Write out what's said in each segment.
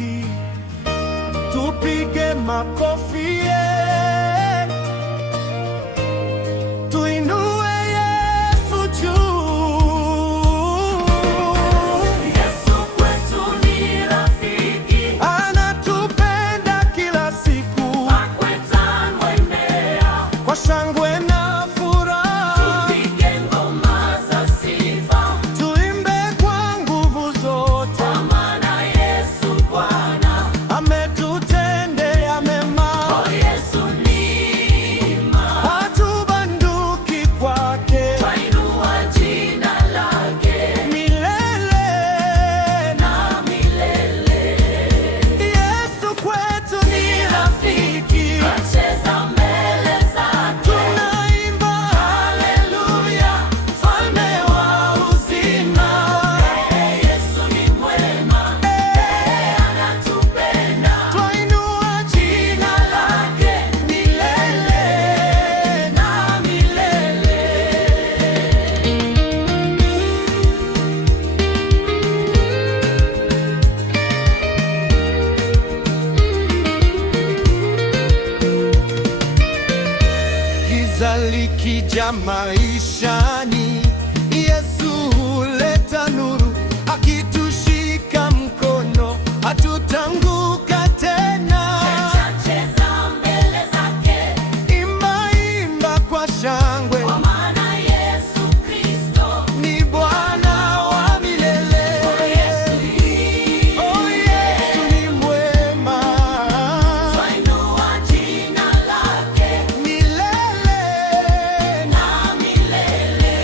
rafiki, tupige makofi, tuinue Yesu juu. Yesu kwetu ni rafiki, anatupenda kila siku, akweta mwendea kwa shangwe na furaha, tupige ngoma za sifa, tuimbe kwa nguvu zote, kwa maana Yesu Bwana ametutendea mema. Oh, Yesu ni mwema, Hatubanduki kwake, twainua jina lake milele na milele. Yesu kwetu ni rafiki, Twacheza mbele zake, tunaimba haleluya, mfalme wa uzima. Yesu ni mwema, anatupenda, Twainua jina lake milele na milele. Giza likija maishani, Yesu huleta nuru, akitushika mkono hatutanguka tena. twacheza mbele zake, Imba, imba kwa shangwe, kwa maana Yesu Kristo ni Bwana wa milele. Yesu Oh, Yesu ni mwema, twainua jina lake milele na milele.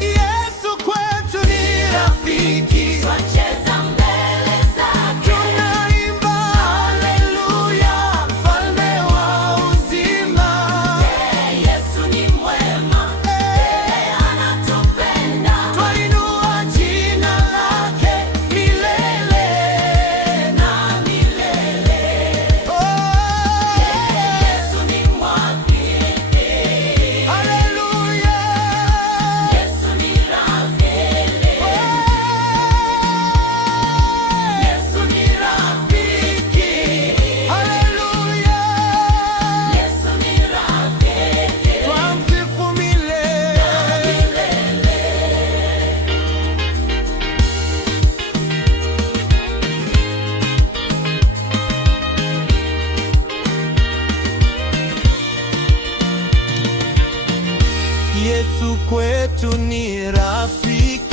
Yesu kwetu ni rafiki, Twacheza mbele zake, tunaimba haleluya, mfalme wa uzima. Yesu ni mwema, anatupenda, Twainua jina lake milele na milele. Yesu ni mwaminifu, haleluya. Yesu ni rafiki, Yesu ni rafiki, Haleluya, Yesu ni rafiki. twamsifu milele. Yesu kwetu ni rafiki,